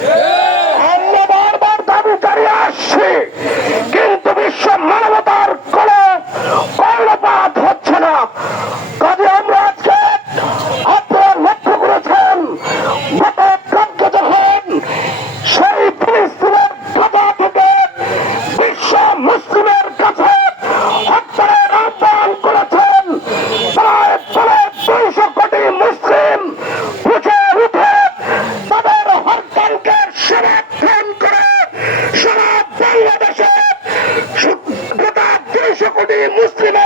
Yeah. Muslim